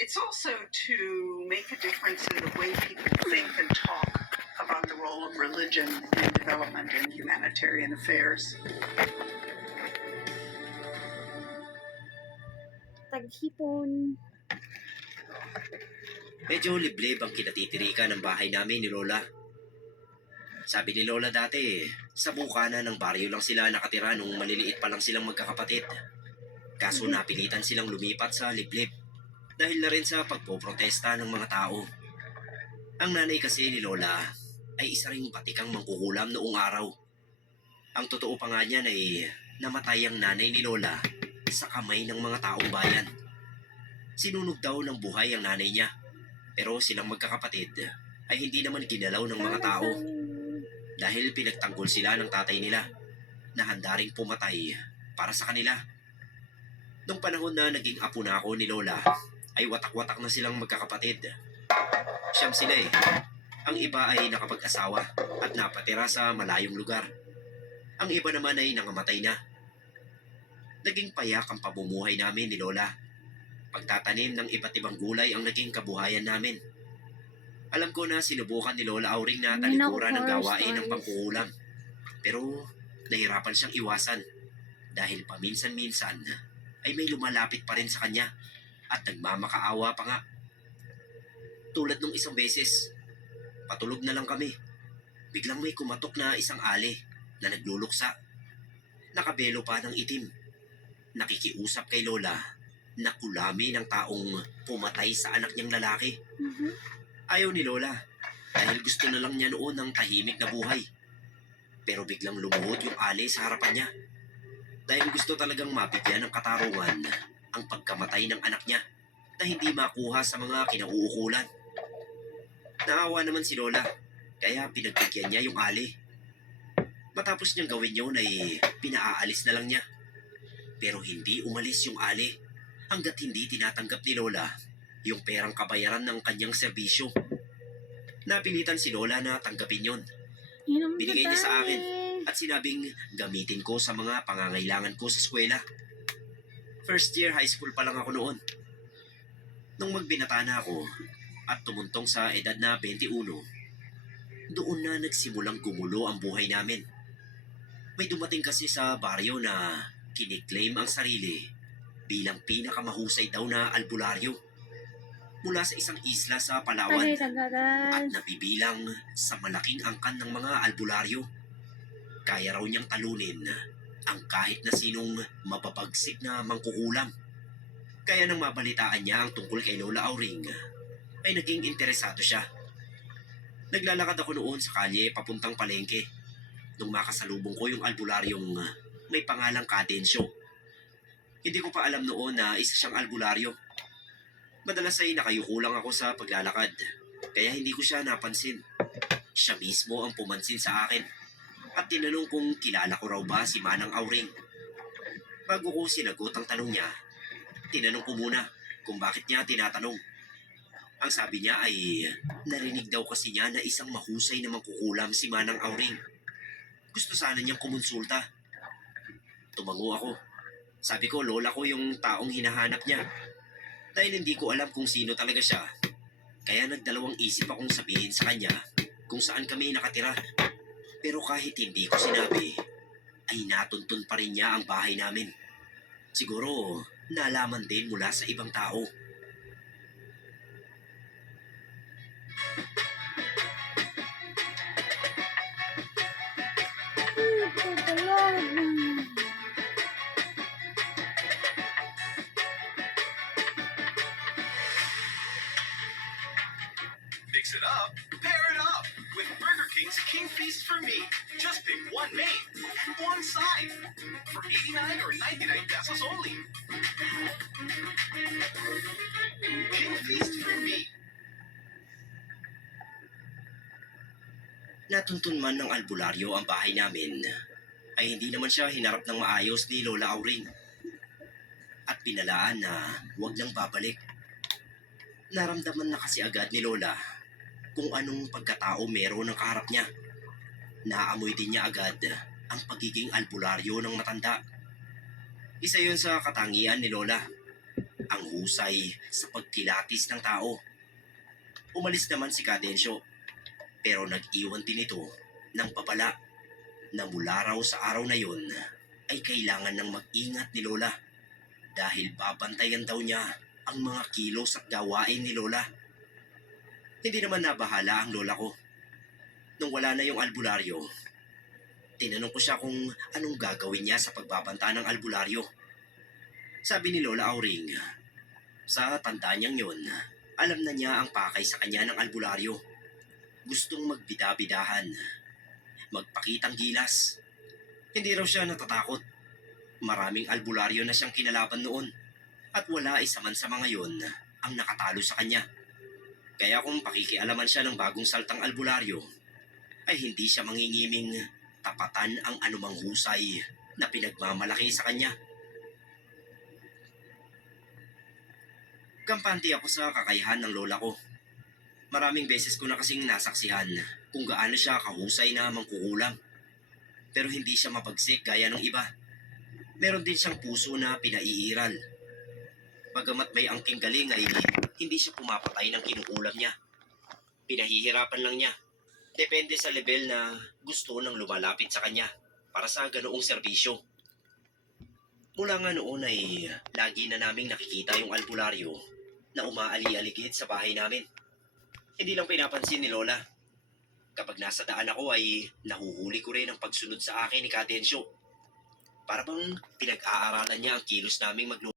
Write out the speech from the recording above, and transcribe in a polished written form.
It's also to make a difference in the way people think and talk about the role of religion in development and humanitarian affairs. Taghipon. Medyo liblib ang kinatitirikan ng bahay namin ni Lola. Sabi ni Lola dati, sa bukana ng baryo lang sila nakatira nung maliliit pa lang silang magkakapatid. Kaso napilitan silang lumipat sa liblib dahil na rin sa pagpoprotesta ng mga tao. Ang nanay kasi ni Lola ay isa ring batikang mangkukulam noong araw. Ang totoo pa nga niyan ay namatay ang nanay ni Lola sa kamay ng mga taong bayan. Sinunog daw ng buhay ang nanay niya. Pero silang magkakapatid ay hindi naman ginalaw ng mga tao dahil pinagtanggol sila ng tatay nila na handa ring pumatay para sa kanila. Nung panahon na naging apo na ako ni Lola, ay watak-watak na silang magkakapatid. Siyam sila eh. Ang iba ay nakapag-asawa at napatira sa malayong lugar. Ang iba naman ay nangamatay na. Naging payak ang pamumuhay namin ni Lola. Pagtatanim ng iba't ibang gulay ang naging kabuhayan namin. Alam ko na sinubukan ni Lola Auring na talikuran ng gawain ng pangkukulam. Pero nahirapan siyang iwasan dahil paminsan-minsan ay may lumalapit pa rin sa kanya at nagmamakaawa pa nga. Tulad nung isang beses, patulog na lang kami. Biglang may kumatok na isang ali na nagluluksa. Nakabelo pa ng itim. Nakikiusap kay Lola na kulami ng taong pumatay sa anak niyang lalaki. Ayaw ni Lola dahil gusto na lang niya noon ng tahimik na buhay. Pero biglang lumuhod yung ali sa harapan niya dahil gusto talagang mabigyan ng katarungan ang pagkamatay ng anak niya na hindi makuha sa mga kinauukulan. Naawa naman si Lola kaya pinagbigyan niya yung ali. Matapos niyang gawin yun ay pinaaalis na lang niya. Pero hindi umalis yung ali hanggat hindi tinatanggap ni Lola yung perang kabayaran ng kanyang serbisyo. Napilitan si Lola na tanggapin yon. Binigay niya sa akin at sinabing gamitin ko sa mga pangangailangan ko sa eskwela. First year high school pa lang ako noon. Nung magbinata na ako at tumuntong sa edad na 21, doon na nagsimulang gumulo ang buhay namin. May dumating kasi sa baryo na kiniklaim ang sarili bilang pinakamahusay daw na albularyo mula sa isang isla sa Palawan at nabibilang sa malaking angkan ng mga albularyo. Kaya raw niyang talunin ang kahit na sinong mapapagsik na mangkukulam. Kaya nang mabalitaan niya ang tungkol kay Lola Auring, ay naging interesado siya. Naglalakad ako noon sa kalye papuntang palengke nung makasalubong ko yung albularyong may pangalang Cadensyo. Hindi ko pa alam noon na isa siyang albularyo. Madalas ay nakayuko lang ako sa paglalakad, kaya hindi ko siya napansin. Siya mismo ang pumansin sa akin at tinanong kung kilala ko raw ba si Manang Auring. Bago ko sinagot ang tanong niya, tinanong ko muna kung bakit niya tinatanong. Ang sabi niya ay narinig daw kasi niya na isang mahusay na mangkukulam si Manang Auring. Gusto sana niyang kumonsulta. Tumango ako. Sabi ko lola ko yung taong hinahanap niya. Dahil hindi ko alam kung sino talaga siya, kaya nagdalawang isip akong sabihin sa kanya kung saan kami nakatira. Pero kahit hindi ko sinabi, ay natuntun pa rin niya ang bahay namin. Siguro nalaman din mula sa ibang tao. Mix it up, pair it up with Burger King's King Feast for Me. Just pick one main and one side for 89 or 99 pesos only. King Feast for Me. Natuntun man ng albularyo ang bahay namin, ay hindi naman siya hinarap ng maayos ni Lola Auring. At pinalaan na huwag nang babalik. Naramdaman na kasi agad ni Lola kung anong pagkatao meron ng kaharap niya. Naamoy din niya agad ang pagiging albularyo ng matanda. Isa yon sa katangian ni Lola. ang husay sa pagkilatis ng tao. Umalis naman si Cadencio, pero nag-iwan din ito ng babala na mula raw sa araw na yun ay kailangan ng mag-ingat ni Lola dahil babantayan daw niya ang mga kilos at gawain ni Lola. Hindi naman nabahala ang lola ko. Nung wala na yung albularyo, tinanong ko siya kung anong gagawin niya sa pagbabanta ng albularyo. Sabi ni Lola Auring, sa tanda niyang yun, alam na niya ang pakay sa kanya ng albularyo. Gustong magbida-bidahan, magpakitang gilas. Hindi raw siya natatakot. Maraming albularyo na siyang kinalaban noon at wala isa man sa mga yun ang nakatalo sa kanya. Kaya kung pakikialaman siya ng bagong saltang albularyo, ay hindi siya mangingiming tapatan ang anumang husay na pinagmamalaki sa kanya. Kampante ako sa kakayahan ng lola ko. Maraming beses ko na kasing nasaksihan kung gaano siya kahusay na mangkukulam. Pero hindi siya mapagsik gaya ng iba. Meron din siyang puso na pinaiiral. Bagamat may angking galing ay hindi siya pumapatay ng kinukulam niya. Pinahihirapan lang niya. Depende sa level na gusto ng lumalapit sa kanya para sa ganoong serbisyo. Mula nga noon ay lagi na naming nakikita yung albularyo na umaali-aligid sa bahay namin. Hindi lang pinapansin ni Lola. Kapag nasa daan ako ay nahuhuli ko rin ang pagsunod sa akin ni Cadencio. Para bang pinag-aaralan niya ang kilos naming